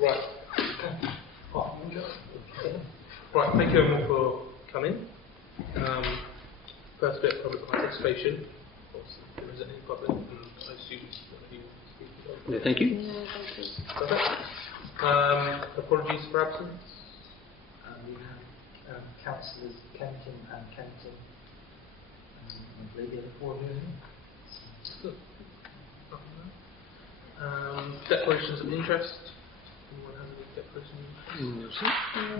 Right. Right, thank you everyone for coming. First bit, public participation. There isn't any public, and I assume nobody will speak. No, thank you. No, thank you. Perfect. Apologies for absence. We have councillors Kenton and Kenton. I believe the other four are here. Good. Declarations of interest. Anyone has any declarations of interest?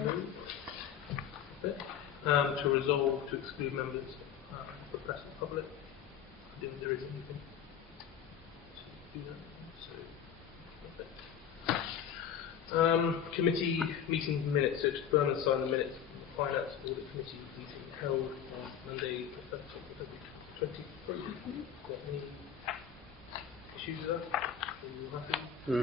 No. Perfect. To resolve to exclude members for press and public. I don't think there is anything to do that. So, perfect. Committee meeting minutes. So to confirm and sign the minutes from the Finance and Audit Committee meeting held on Monday, the 1st of February 2023. Got any issues with that? Are you happy?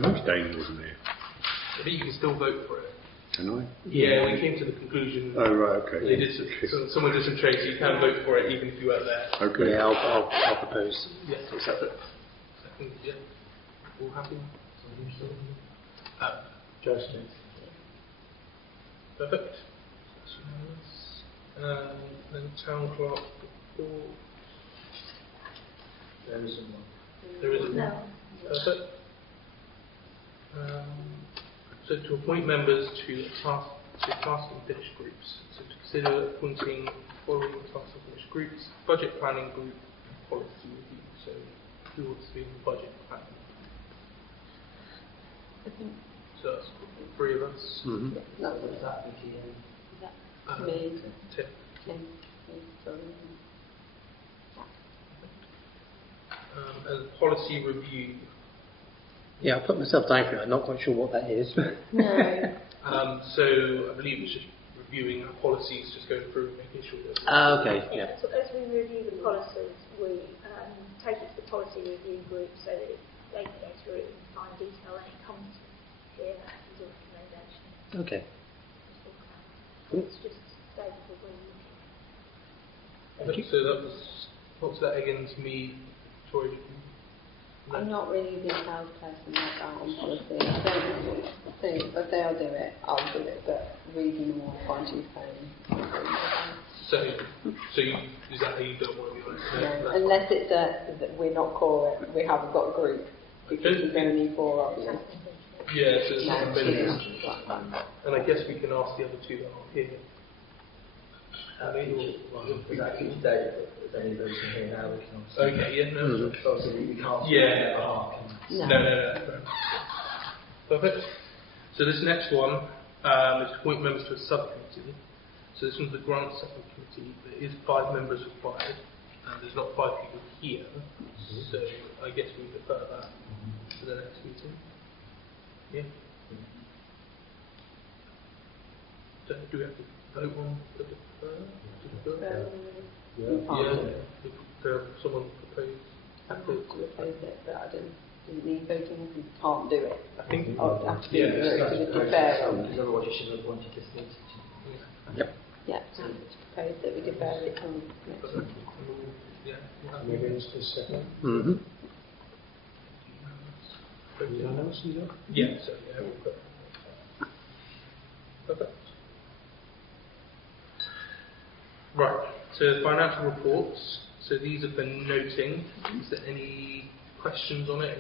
Abstain, wasn't there? I think you can still vote for it. Can I? Yeah, we came to the conclusion. Oh, right, okay. They did someone did some trade, so you can vote for it even if you weren't there. Okay. Yeah, I'll propose. Yeah, so second. Yeah. All happy? Justin. Perfect. Then town clerk report. There isn't one. There isn't No. one. Perfect. So to appoint members to task and finish groups. So to consider appointing following task and finish groups: budget planning group and policy review. So who wants to be in the budget planning? So that's three of us. Mm-hmm. That was that Vicky and Me. Tim. And policy review. Yeah, I'll put myself down for it. I'm not quite sure what that is. No. So I believe it's just reviewing our policies, just going through and making sure that. Okay, yeah. As we review the policies, we take it to the policy review group so that they can go through it in fine detail and it comes here as a recommendation. Okay. It's just stated that we're looking. So that was, what's that against me, Troy? I'm not really a detailed person like that on policy. I don't think if they'll do it, I'll do it, but reading more fine tooth comb. So you, is that how you don't want to be on it? No, unless it's that we're not core, we haven't got a group, because there's only 4 of you. Yeah, so it's No, not benefits. like that. And I guess we can ask the other two that aren't here. is that each day? If any of those are here now, we can obviously. Okay, yeah, no. Obviously, we can't. Yeah. No. No. Perfect. So this next one is to appoint members to a subcommittee. So this one's the grant subcommittee. There is 5 members required, and there's not 5 people here. So I guess we defer that to the next meeting. Yeah. So do we have to vote on the defer? Yeah. Someone proposed. I proposed it, but I didn't need voting. We can't do it. I think. I would have to do it to the deferral. Because otherwise you should have wanted this meeting. Yep. Yeah, so it's proposed that we defer it till next week. Yeah. Maybe it's the second. Mm-hmm. Yeah, so yeah, we'll put. Perfect. Right, so financial reports. So these are for noting. Is there any questions on it?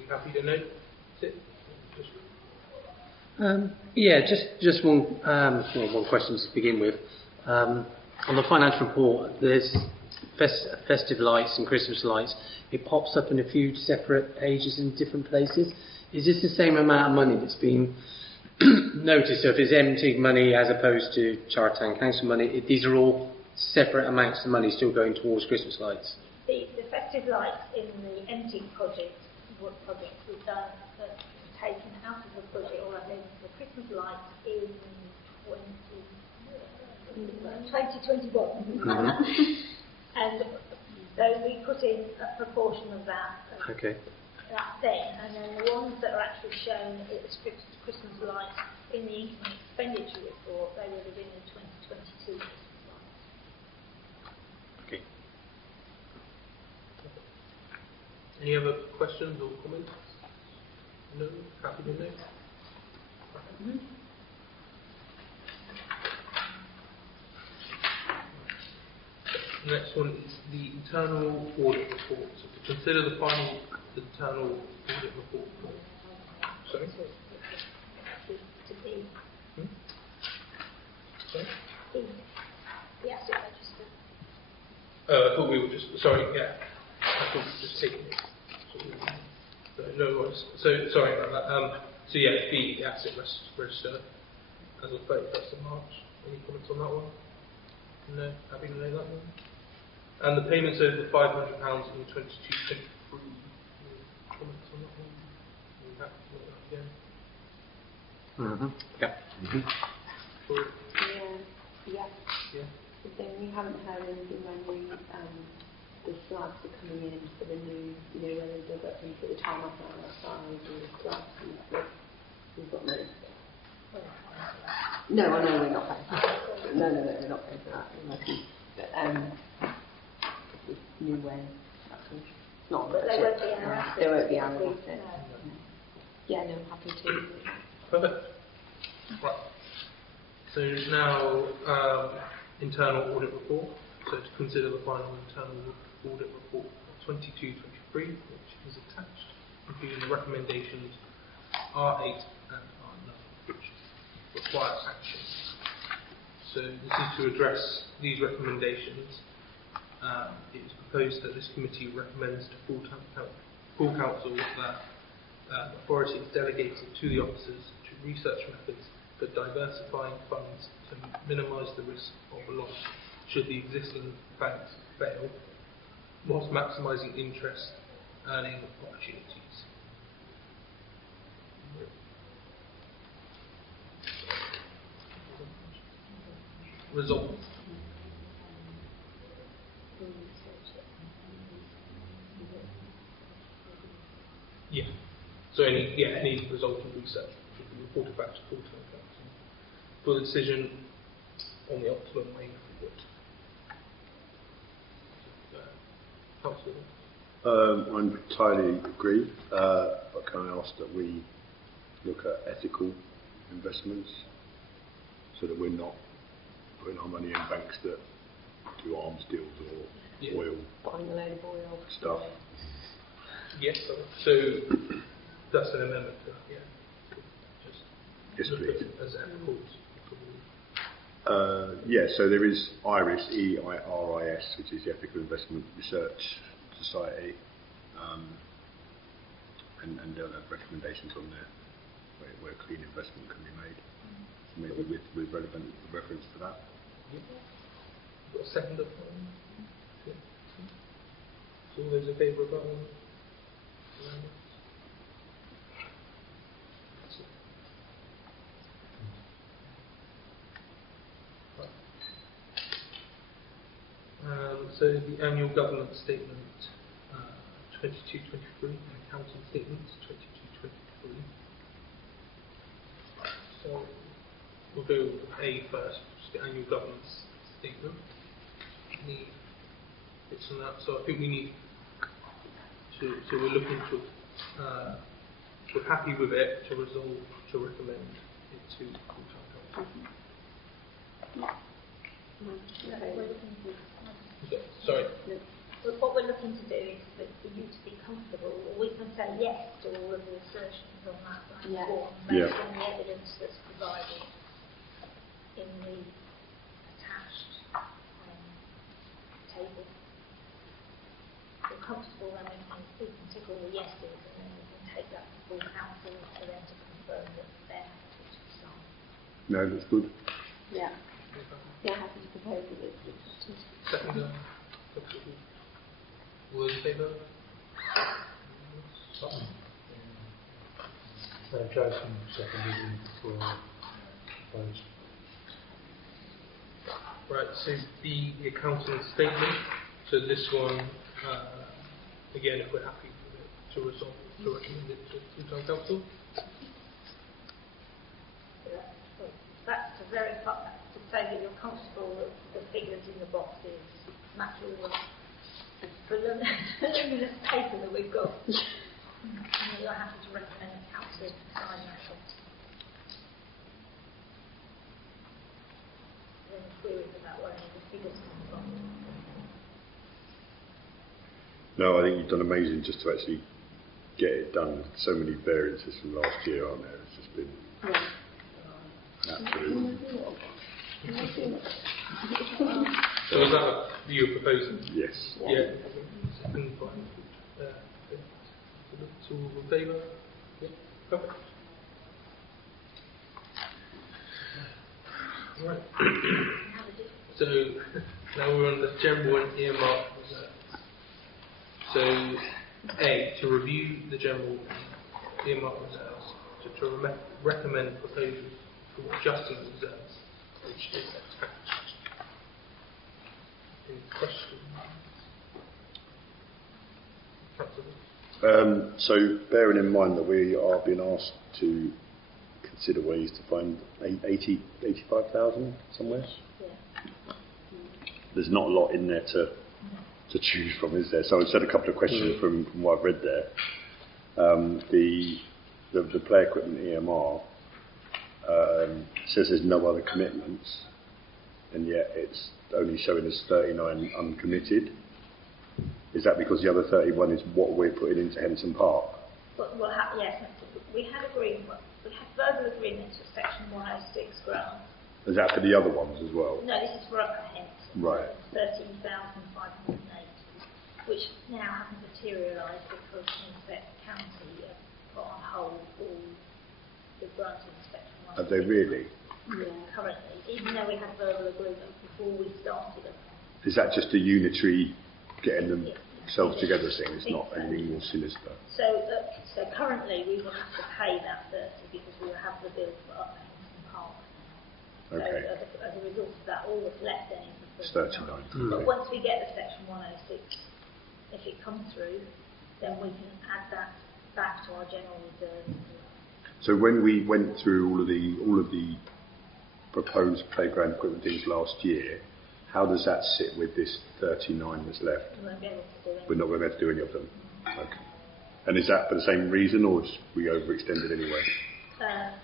You happy to note it? Yeah, just one question to begin with. On the financial report, there's festive lights and Christmas lights. It pops up in a few separate pages in different places. Is this the same amount of money that's been noticed? So if it's empty money as opposed to Chard Town Council money, these are all separate amounts of money still going towards Christmas lights? The festive lights in the empty project we've done taken out of the budget, or at least the Christmas lights in 2021. And so we put in a proportion of that. Okay. That then, and then the ones that are actually shown as Christmas lights in the income expenditure report, they would have been in 2022. Any other questions or comments? No? Happy to know? Next one is the internal audit report. So to consider the final internal audit report. Sorry? To be Sorry? the asset register. I thought we were just, sorry, yeah. I thought we were just taking it. No worries. So, sorry about that. So yeah, the asset register as of 31st of March. Any comments on that one? No? Happy to know that one? And the payments over £500 in 22-23. Any comments on that one? Are you happy to know that again? Yeah. Sure. Yeah. Yeah. But then we haven't heard anything when the slabs are coming in for the new, where they dug up and put the tarmac on outside and the slabs and stuff. We've got no. No, I know we're not paying for that. No, we're not paying for that. But this new way, that's all. It's not. But they won't be our assets. They won't be our No. assets. Yeah, no, happy to. Perfect. Right. So now, internal audit report. So to consider the final internal audit report of 22-23, which is attached, including the recommendations R8 and R9, which require action. So this is to address these recommendations. It is proposed that this committee recommends to full council that authority is delegated to the officers to research methods for diversifying funds to minimise the risk of a loss should the existing banks fail, whilst maximising interest earning opportunities. Result. Yeah. So any resultant research should be reported back to full-time council for the decision on the optimum way forward. Councillor? I entirely agree, but can I ask that we look at ethical investments so that we're not putting our money in banks that do arms deals or oil Buying a load of oil. stuff? Yes, so that's an amendment to that, yeah. Just Yes, look please. at it as ethical. Yeah, so there is IRIS, EIRIS, which is the Ethical Investment Research Society, and they'll have recommendations on there where clean investment can be made, maybe with relevant reference to that. Yeah. Got a second of one? Yeah. So all those in favour of that one? So the annual governance statement 22-23 and accounting statements 22-23. So we'll go A first, just the annual governance statement. Any bits on that? So I think we need to, so we're looking to, we're happy with it to resolve to recommend it to full-time council. Sorry. What we're looking to do is for you to be comfortable, or we can say yes to all of the assertions on that form based on the evidence that's provided in the attached table. If you're comfortable, then we can tick all the yeses, and then we can take that to full council for them to confirm that they're happy to sign. No, that's good. Yeah. Yeah, happy to propose it. Second, all those in favour? Jason seconded for proposed. Right, so the accounting statement. So this one, again, if we're happy with it, to resolve, to recommend it to full-time council. That's to verify, to say that you're comfortable that the figures in the boxes match all the voluminous paper that we've got. And you're happy to recommend the council sign that off. Any queries about where any of the figures come from? No, I think you've done amazing just to actually get it done. So many variances from last year, aren't there? It's just been absolutely. So is that what you're proposing? Yes. Yeah. Second by so all in favour? Yeah. Perfect. Right. So now we're on the general and earmark reserves. So A, to review the general earmark reserves, to recommend proposals for adjusting the reserves, which is attached. Any questions? Councillor? So bearing in mind that we are being asked to consider ways to find 85,000 somewhere. Yeah. There's not a lot in there to choose from, is there? So I said a couple of questions from what I've read there. The play equipment EMR says there's no other commitments, and yet it's only showing us 39 uncommitted. Is that because the other 31 is what we're putting into Henson Park? Yes, we had verbal agreements for section 106 grant. Is that for the other ones as well? No, this is for Upper Henson. Right. 13,580, which now hasn't materialised because Inspect County have put on hold all the grant in section 106. Are they really? Yeah. Currently, even though we had verbal agreement before we started it. Is that just a unitary getting themselves together thing? It's not anything more sinister? So currently we will have to pay that 30 because we will have the bill for Upper Henson Park. Okay. So as a result of that, all that's left then is It's the 39. But once we get the section 106, if it comes through, then we can add that back to our general reserve. So when we went through all of the proposed playground equipment things last year, how does that sit with this 39 that's left? We won't be able to do it. We're not going to be able to do any of them. Okay. And is that for the same reason, or just we overextended anyway?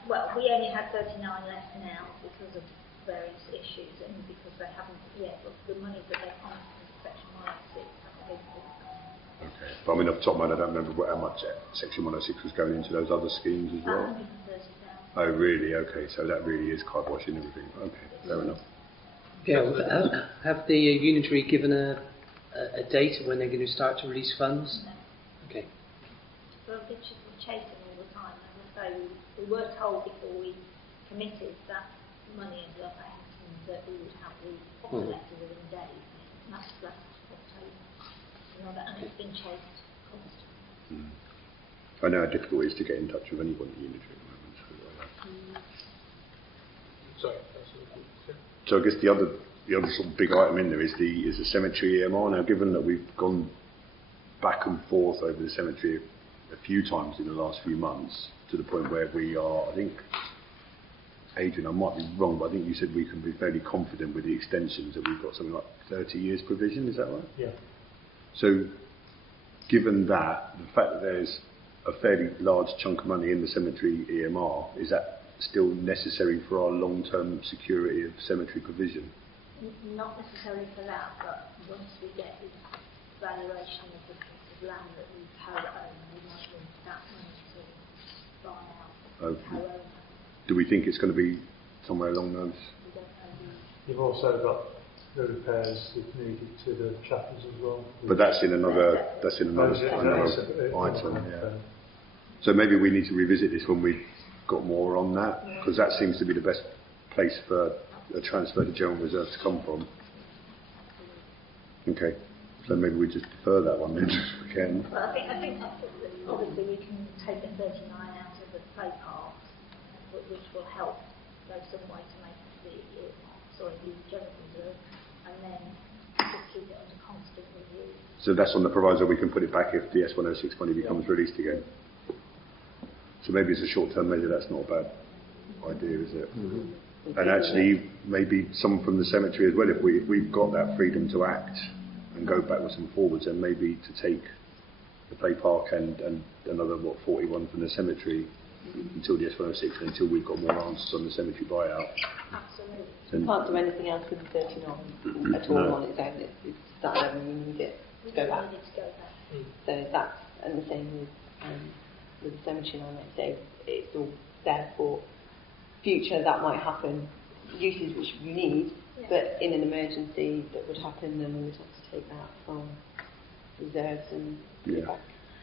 Well, we only have 39 left now because of various issues and because they haven't yet, the money that they promised in section 106 hasn't been forthcoming. Okay. But I mean, off the top of my head, I don't remember how much section 106 was going into those other schemes as well. 130,000. Oh, really? Okay. So that really is kibosh and everything. Okay. Fair enough. Yeah, have the unitary given a date of when they're going to start to release funds? No. Okay. We're chasing all the time. As I say, we were told before we committed that money in the Upper Henson that we would have the collected within days. And that's October. And it's been chased constantly. I know how difficult it is to get in touch with anyone at unitary at the moment. Sorry. So I guess the other sort of big item in there is the cemetery EMR. Now, given that we've gone back and forth over the cemetery a few times in the last few months, to the point where we are, I think, Adrian, I might be wrong, but I think you said we can be fairly confident with the extensions that we've got something like 30 years provision. Is that right? Yeah. So, given that, the fact that there's a fairly large chunk of money in the cemetery EMR, is that still necessary for our long-term security of cemetery provision? Not necessarily for that, but once we get the valuation of the piece of land that we co-own, we might need that money to buy out co-own. Do we think it's going to be somewhere along those? We don't know. You've also got the repairs if needed to the chapels as well. But that's in another item. Yeah. So maybe we need to revisit this when we've got more on that, because that seems to be the best place for a transfer to general reserve to come from. Okay, so maybe we just defer that one then, if we can. Well, I think obviously we can take the 39 out of the play park, which will help go some way to make the general reserve, and then just keep it under constant review. So that's on the proviso we can put it back if the S106 money becomes released again. So maybe it's a short-term measure. That's not a bad idea, is it? Mm-hmm. And actually, maybe some from the cemetery as well. If we've got that freedom to act and go backwards and forwards, and maybe to take the play park and another 41 from the cemetery until the S106, until we've got more answers on the cemetery buyout. Absolutely. You can't do anything else with the 39 at all on its own. It's that level you need it to go back. We need to go back. So that's, and the same with the cemetery line, like I say, it's all there for future that might happen, uses which you need, but in an emergency that would happen, then we would have to take that from reserves and put it back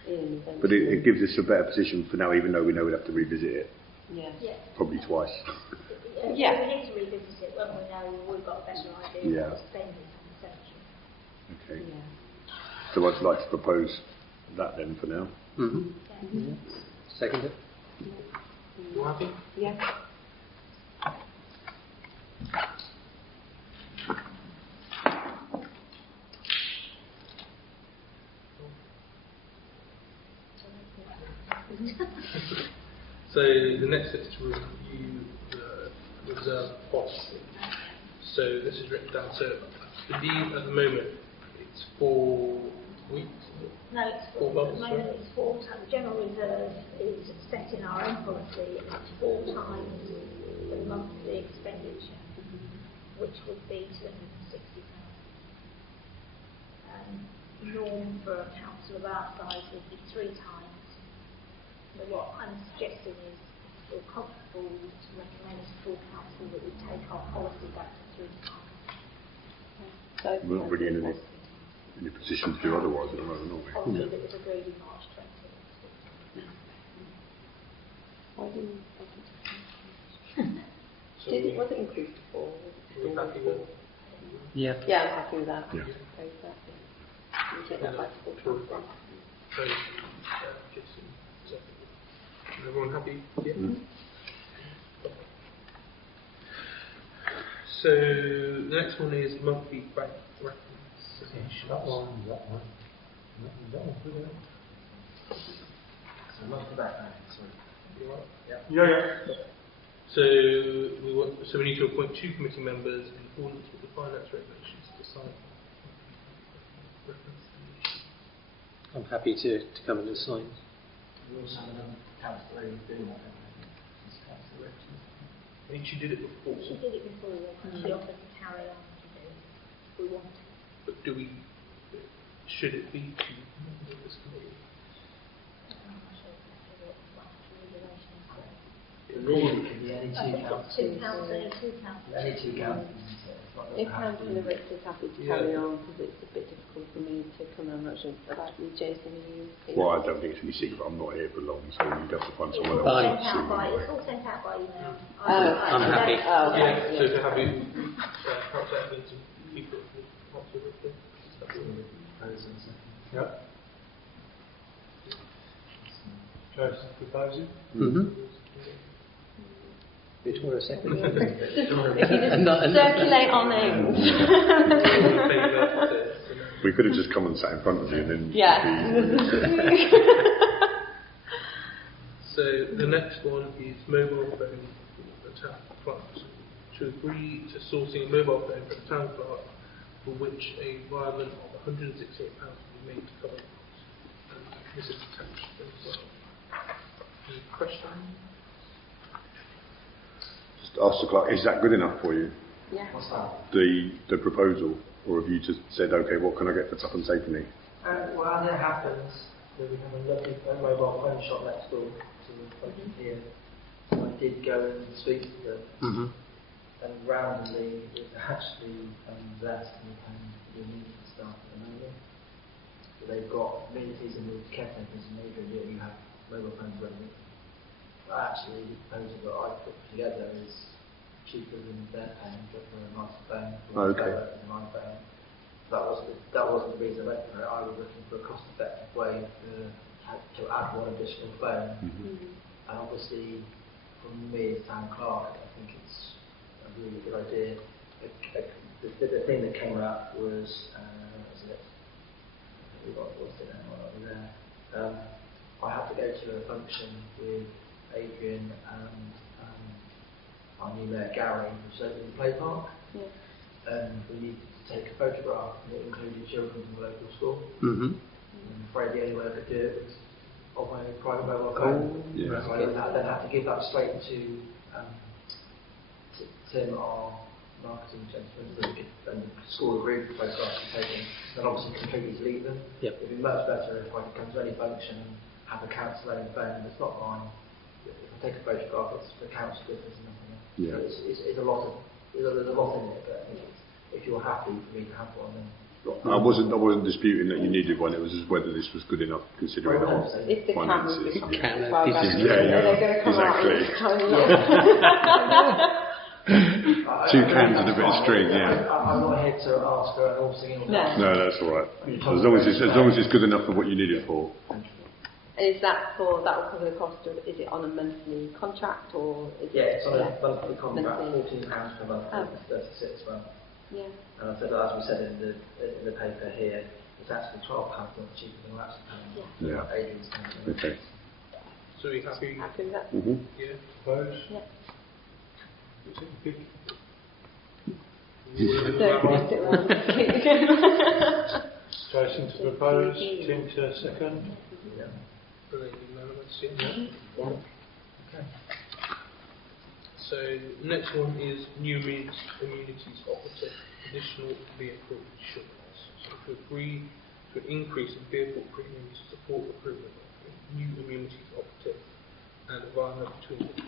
in. But it gives us a better position for now, even though we know we'd have to revisit it. Yeah. Probably twice. Yeah. We need to revisit it when we know we've got a better idea of what to spend it on the cemetery. Okay. Yeah. So I'd like to propose that then for now. Second it. You happy? Yeah. So the next step is to review the reserve policy. So this is written down. So I believe at the moment it's 4 weeks. No, it's Four at months, the moment it's 4 times. General reserve is set in our own policy, and it's 4 times the monthly expenditure, which would be £260. Norm for a council of our size would be 3 times. But what I'm suggesting is, if you're comfortable to recommend to full council that we take our policy back to 3 times. So We're not really in a position to do otherwise at the moment, are we? Policy that was agreed in March 20. Why didn't So was it increased before? we're happy with Yeah. Yeah, I'm happy with that. Yeah. Propose that. You take that back to full council. so, Jason, second. Is everyone happy? Yeah. So the next one is monthly bank reconciliation. That one. So monthly background, sorry. You all right? Yeah. So we need to appoint 2 committee members in accordance with the finance regulations to sign reconciliation. I'm happy to come in and sign. We also have another councillor who's doing that. Councillor Richardson. I think she did it before, She did it before, and she offered to carry on to do it if we want to. but should it be 2 members of this committee? I'm not sure exactly what the regulations say. Legally, it can be any I think two it's 2 councillors. councillors, Any two councillors. If Councillor Rich is happy to carry on, because it's a bit difficult for me to come on, I'm not sure about you, Jason, are you? Well, I don't think it's any secret. I'm not here for long, so you'd have to find someone Fine. else. It's all sent out by email. I'm happy. Oh, Yeah, okay. so to have it, Councillor Evans and people who want to work with. Yeah. Joseph proposing? Victoria second. If you just circulate our names. We could have just come and sat in front of you and then... Yeah. So the next one is mobile phone for the town clerk. To agree to sourcing a mobile phone for the town clerk, for which a requirement of £168 will be made to cover the cost. This is attached as well. Any questions? Just ask the clerk, is that good enough for you? Yeah. What's that? The proposal? Or have you just said, okay, what can I get for Tuppen Safety? Well, as it happens, we have a lovely mobile phone shop next door to the place here. So I did go and speak to them, and roundly, it's actually less than the immediate staff at the moment. So they've got amenities and the caretakers and they you have mobile phones ready. But actually, the proposal that I put together is cheaper than their paying for a nicer phone. Okay. My phone. That wasn't the reason I went for it. I was looking for a cost-effective way to add one additional phone. And obviously, from me as town clerk, I think it's a really good idea. The thing that came up was, what's it now while I was there? I had to go to a function with Adrian and our new mayor Gary, who's opened the play park. Yeah. and we needed to take a photograph, and it included children from the local school. Mm-hmm. I'm afraid the only way I could do it was on my private mobile phone. Yeah. So I then had to give that straight to Tim, our marketing gentleman, and the school agreed the photographs were taken, then obviously completely delete them. Yep. It'd be much better if I could come to any function and have a council owned phone. It's not mine. If I take a photograph, it's for council business and nothing else. Yeah. So it's a lot of, there's a lot in it, but I think if you're happy for me to have one, then I wasn't disputing that you needed one. It was just whether this was good enough considering our If the cameras finances. become Camera, well, this is- they're going to come out exactly. with tiny Two cans and a bit of string, yeah. I'm not here to ask for an all singing. No. No, that's all right. As long as it's good enough for what you need it for. Is that for, that will cover the cost of, is it on a monthly contract or is Yeah, it? it's on a monthly contract, Monthly. £14 per month, Oh. 36 months. Yeah. And I said, as we said in the paper here, it's actually £12 not cheaper than last time. Yeah. Agents. Okay. So are you happy? Happy with that? Mm-hmm. Yeah. Opposed? Yeah. Good. So, twist it round. Jason to propose, Tim to second. Yeah. Brilliant, unanimous, yeah. Yeah. Okay. So next one is new immunities operative, additional vehicle insurance. So to agree to an increase in vehicle premiums to support recruitment of new immunities operative and environment between them.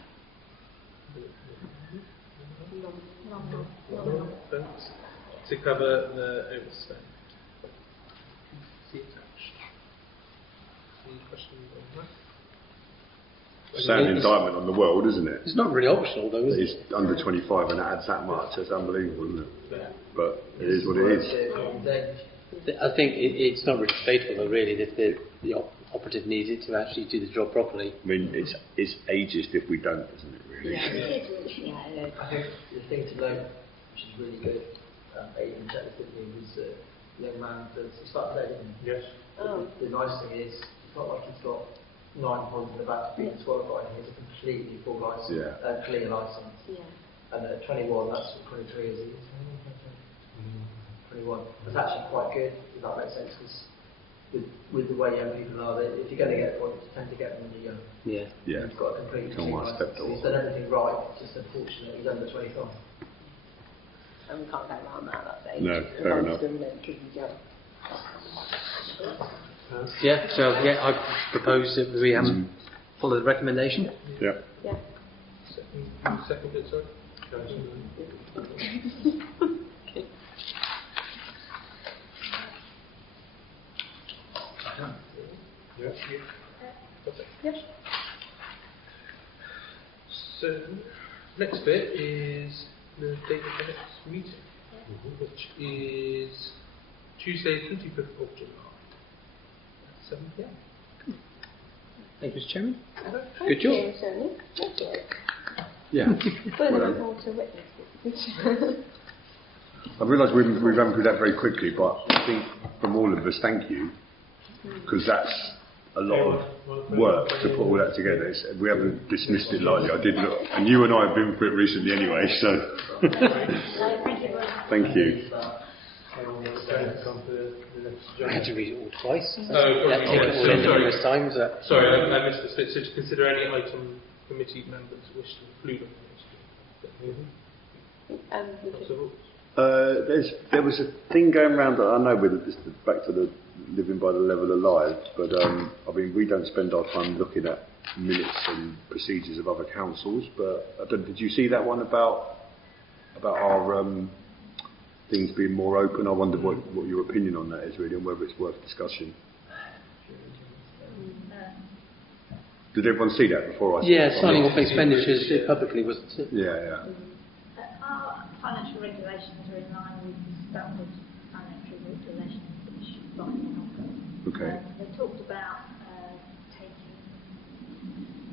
To cover the overspend. See attached. Any questions on that? Sad indictment on the world, isn't it? It's not really optional though, is It's it? under 25 and it adds that much. It's unbelievable, isn't it? Yeah. But it is what it is. I think it's not really debatable though, really, that the operative needs it to actually do the job properly. I mean, it's ageist if we don't, isn't it? Really. Yeah. It is really. Yeah, I think the thing to note, which is really good, Aidan checked with me, was the young man that started today, didn't he? Yes. Oh. The nice thing is, it's not like he's got 9 points in the back to be disqualified. He has a completely full license, Yeah. clear license. Yeah. And at 21, that's 23, is he? 21. That's actually quite good, if that makes sense, because with the way young people are, if you're going to get points, you tend to get them when you're young. Yeah. Yeah. He's got a completely Come clean on, license. step So he's forward. done everything right, it's just unfortunate he's under 25. And we can't go around that, that's age. No, We fair can't enough. discriminate because he's young. Yeah, so yeah, I propose that we follow the recommendation. Yeah. Yeah. Second bit, sorry. Jason. Okay. Yeah. Perfect. Yes. So, next bit is the date of the next meeting, which is Tuesday, 25th of July, at 7 p.m. Thank you, Mr. Chairman. Thank Good job. you, Sonia. Thank you. Yeah. Fully Well looking done. forward to witness it. I realise we've run through that very quickly, but I think from all of us, thank you, because that's a lot of work to put all that together. We haven't dismissed it lightly. I did look, and you and I have been through it recently anyway, so Thank you very much. thank you. I had to read it all twice. Oh, That take it all in numerous times. Sorry, I missed this bit. So to consider any item committee members wish to include on the list. Possible? There was a thing going around that I know with this back to the living by the level of lives, but I mean we don't spend our time looking at minutes and procedures of other councils. But I don't, did you see that one about our things being more open? I wonder what your opinion on that is really, and whether it's worth discussion. Did everyone see that before I? Yeah, signing off expenditures publicly, wasn't it? Yeah. Our financial regulations are in line with the standard financial regulations which bind in Hong Okay. They talked about taking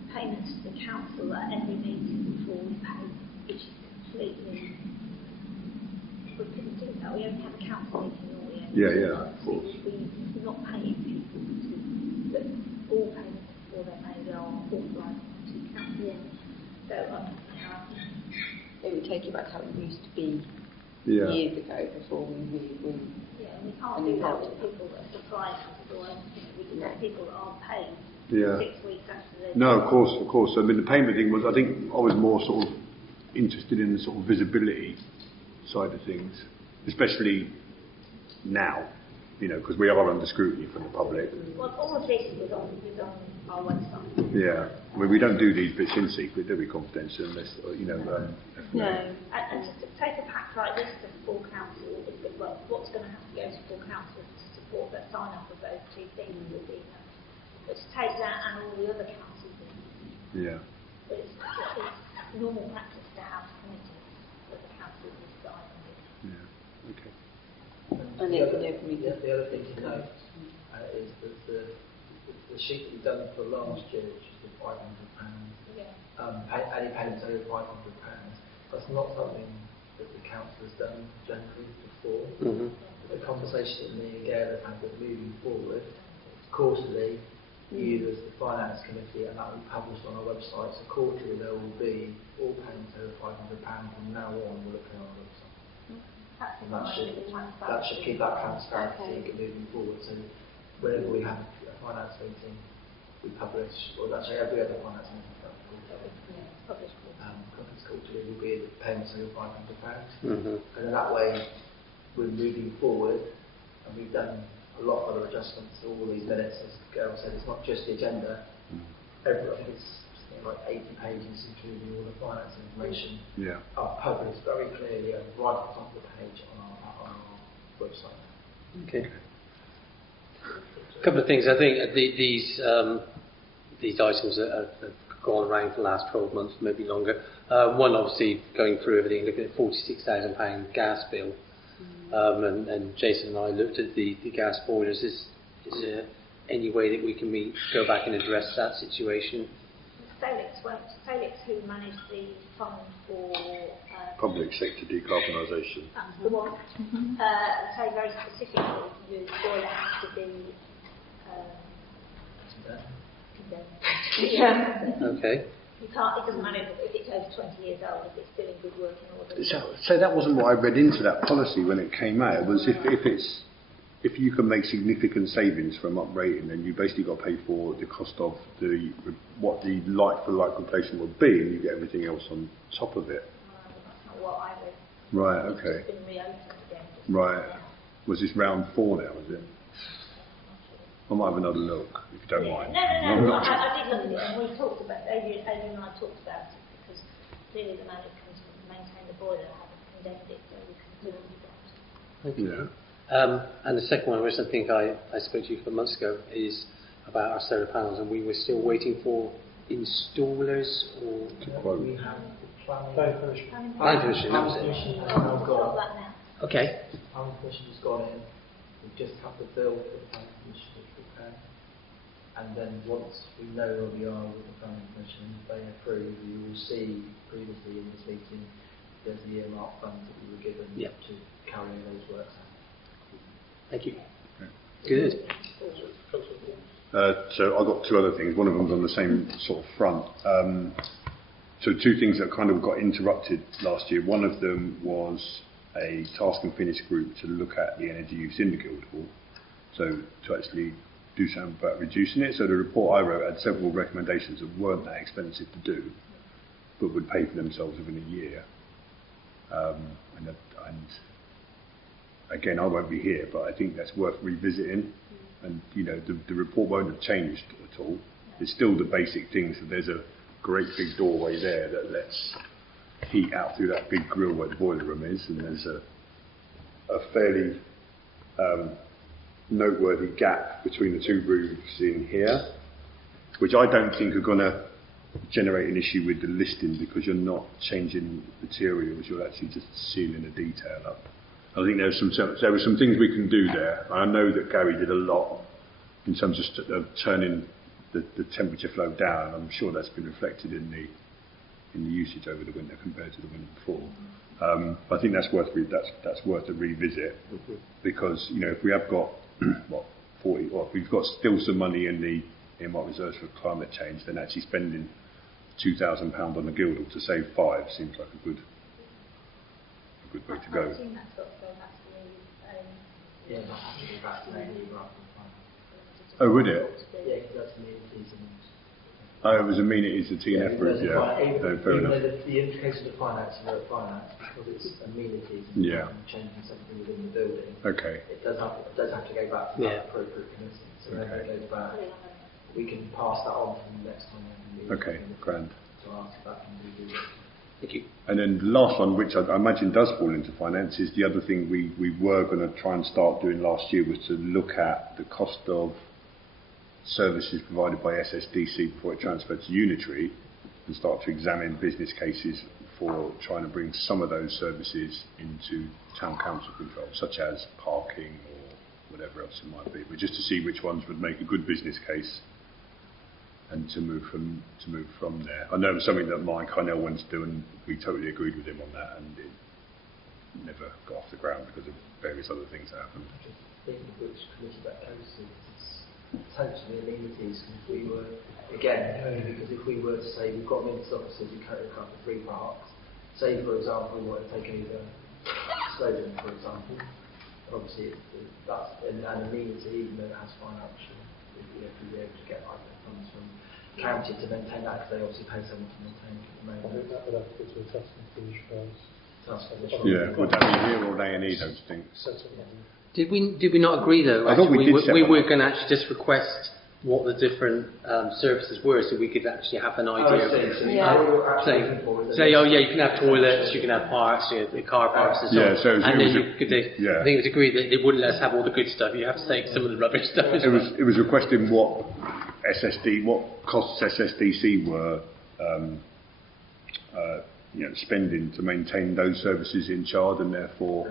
payments to the council at every meeting before we pay, which is completely. We couldn't do that. We only have a council meeting all year. Yeah, of course. We're not paying people to, but all payments before they're made are authorised to council. Yeah. So, It would take you back to how it used to be years ago before we Yeah, and we can't do that with people that are supplying us or anything. We just have people that aren't paid 6 weeks after they. No, of course. I mean, the payment thing was, I think I was more sort of interested in the sort of visibility side of things, especially now, because we are under scrutiny from the public. Well, all of this is on our website. Yeah, I mean, we don't do these bits in secret, do we, confidential, unless, No. And just to take a pack like this to full council, what's going to have to go to full council to support the sign up of those two things will be, but to take that and all the other councils in. Yeah. But it's normal practice to have committees that the council decide on. Yeah. Okay. And it's an open meeting. The other thing to note is that the sheet that we've done for last year, which is the £500, any payments over £500, that's not something that the council has done generally before. Mm-hmm. The conversation that me and Gail have had with moving forward, quarterly, you as the finance committee, and that will be published on our website. So quarterly there will be all payments over £500 from now on. We're looking on our website. And that should keep that transparency moving forward. So whenever we have a finance meeting, we publish, or actually every other finance meeting, conference quarterly will be the payments over £500. And then that way we're moving forward, and we've done a lot of other adjustments to all these minutes. As Gail said, it's not just the agenda. I think it's like 80 pages, including all the finance information, are published very clearly and right at the top of the page on our website. Okay. A couple of things. I think these items have gone around for the last 12 months, maybe longer. One, obviously, going through everything, looking at £46,000 gas bill. And Jason and I looked at the gas boilers. Is there any way that we can go back and address that situation? Salix, who manage the fund for Public sector decarbonisation. That's the one. Say very specifically, the boiler has to be condemned. Okay. You can't. It doesn't matter if it's over 20 years old. If it's still in good working order. So that wasn't what I read into that policy when it came out. It was if you can make significant savings from uprating, then you basically got to pay for the cost of what the like-for-like replacement would be, and you get everything else on top of it. That's not what I read. Right. Okay. It's been reopened again. Right. Was this round 4 now? Was it? I might have another look if you don't mind. No. I did look at it, and we talked about Adrian and I talked about it because clearly the man who comes to maintain the boiler hasn't condemned it, so we can do what we want. Okay. And the second one, which I think I spoke to you a couple of months ago, is about our solar panels, and we were still waiting for installers or We have the planning permission. That was it. We've got that now. Okay. planning permission has gone in. We've just had the bill for the planning permission to prepare. And then once we know where we are with the planning permission, if they approve, you will see previously in this meeting there's the earmark funds that we were given to carry those works out. Thank you. Good. So I've got 2 other things. One of them's on the same sort of front. So 2 things that kind of got interrupted last year. One of them was a task and finish group to look at the energy use in the Guildhall. So to actually do something about reducing it. So the report I wrote had several recommendations that weren't that expensive to do, but would pay for themselves within a year. And again, I won't be here, but I think that's worth revisiting. And the report won't have changed at all. It's still the basic things. So there's a great big doorway there that lets heat out through that big grill where the boiler room is, and there's a fairly noteworthy gap between the 2 roofs in here, which I don't think are going to generate an issue with the listing, because you're not changing materials, you're actually just sealing the detail up. I think there were some things we can do there. I know that Gary did a lot in terms of turning the temperature flow down. I'm sure that's been reflected in the usage over the winter compared to the winter before. I think that's worth a revisit, because if we have got if we've got still some money in the earmark reserves for climate change, then actually spending £2,000 on the Guildhall to save 5 seems like a good way to go. I assume that's got to go back to the Yeah, not having to go back to mainly rather than finance. Oh, would it? Yeah, because that's amenities and. Oh, it was amenities, the TNF group, yeah. Even, No, fair even enough. though the implications of finance are finance, because it's amenities and Yeah. changing something within the building, Okay. it does have to go back to that appropriate committee. So when it goes back, we can pass that on from the next time. Okay, grand. So after that, and we do it. Thank you. And then the last one, which I imagine does fall into finance, is the other thing we were going to try and start doing last year was to look at the cost of services provided by SSDC before it transferred to Unitary and start to examine business cases for trying to bring some of those services into town council control, such as parking or whatever else it might be, but just to see which ones would make a good business case and to move from there. I know it was something that Mike Harnell went to do, and we totally agreed with him on that, and it never got off the ground because of various other things that happened. Thinking which committee that goes to, it's potentially amenities. If we were, again, only because if we were to say we've got amenities officers who currently look after 3 parks, say for example we want to take over Snowdon, for example, obviously that's an amenity, even though it has financial, if we be able to get like funds from county to maintain that, because they obviously pay someone to maintain it at the moment. I think that would have to go to a trust and finish first. Yeah, would that be here or A&E, don't you think? Did we not agree though? I thought we did set we one were up. going to actually just request what the different services were, so we could actually have an idea. Say, oh yeah, you can have toilets, you can have parks, you know, the car parks, and so Yeah, on. so and it then was I think it was agreed that they wouldn't let us have all the good stuff. You have to take some of the rubbish stuff as well. It was requesting what costs SSDC were spending to maintain those services in Chard, and therefore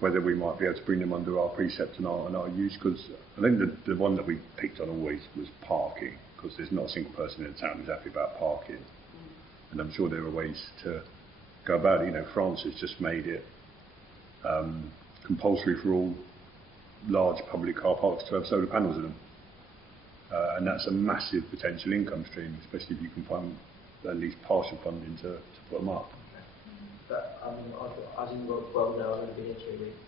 whether we might be able to bring them under our precept and our use. Because I think the one that we picked on always was parking, because there's not a single person in the town who's happy about parking, and I'm sure there are ways to go about it. You know, France has just made it compulsory for all large public car parks to have solar panels in them. And that's a massive potential income stream, especially if you can find at least partial funding to put them up. But I didn't well know I'm going to be here 3 weeks.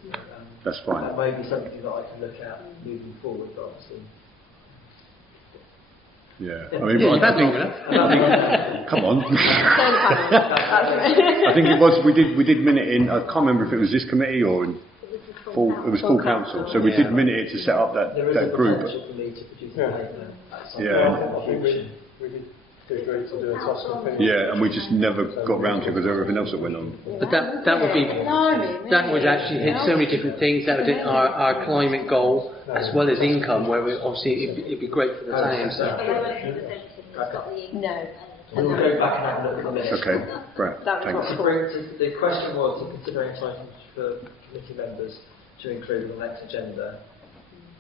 That's fine. That may be something that I can look at moving forward, but obviously. Yeah, I mean, Yeah, I that's think, long enough. come on. That's I think it was we did minute in. I can't remember if it was this committee or in it was full council. So we did minute it to set up that group. There is a potential for me to produce a paper at some Yeah. point in the future. We did agree to do a task and finish. Yeah, and we just never got round to it because of everything else that went on. But that would actually hit so many different things. That would hit our climate goal as well as income, where obviously it'd be great for the town. So. No. We'll go back and have a look at the minutes. Okay, right. That was Thanks. not The question was to consider any items for committee members to include on the next agenda.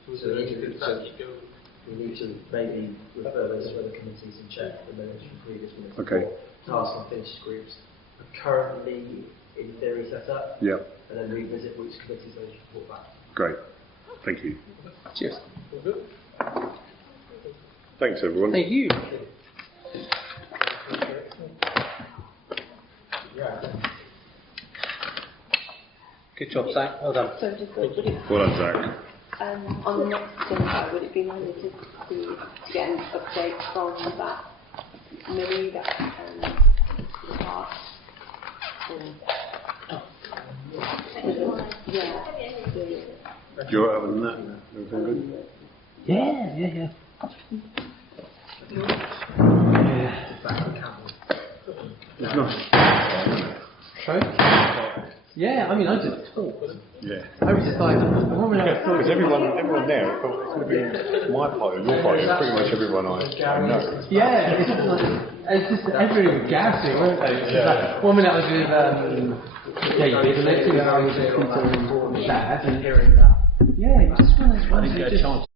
So we need to maybe refer those to other committees and check the minutes from previous minutes. Okay. Task and finish groups are currently in theory set up, Yeah, and then revisit which committees those report back. great. Thank you. Cheers. Thanks, everyone. Thank you. Good job, Zach. Well done. So just would it, Well done, Zach. on the next agenda, would it be handy to get an update from that Millie that the park? You're other than that? Everything good? Yeah. It's nice. Sorry? Yeah, I mean, I just talk. Yeah. I was just like, Because everyone there, it could have been my party or your party, pretty much everyone I know. yeah, it's just everyone was gassing, weren't they? It's just like, 1 minute I was with, yeah, you did, the next thing I was just into dad, and yeah, it just one of those ones. I didn't get a chance.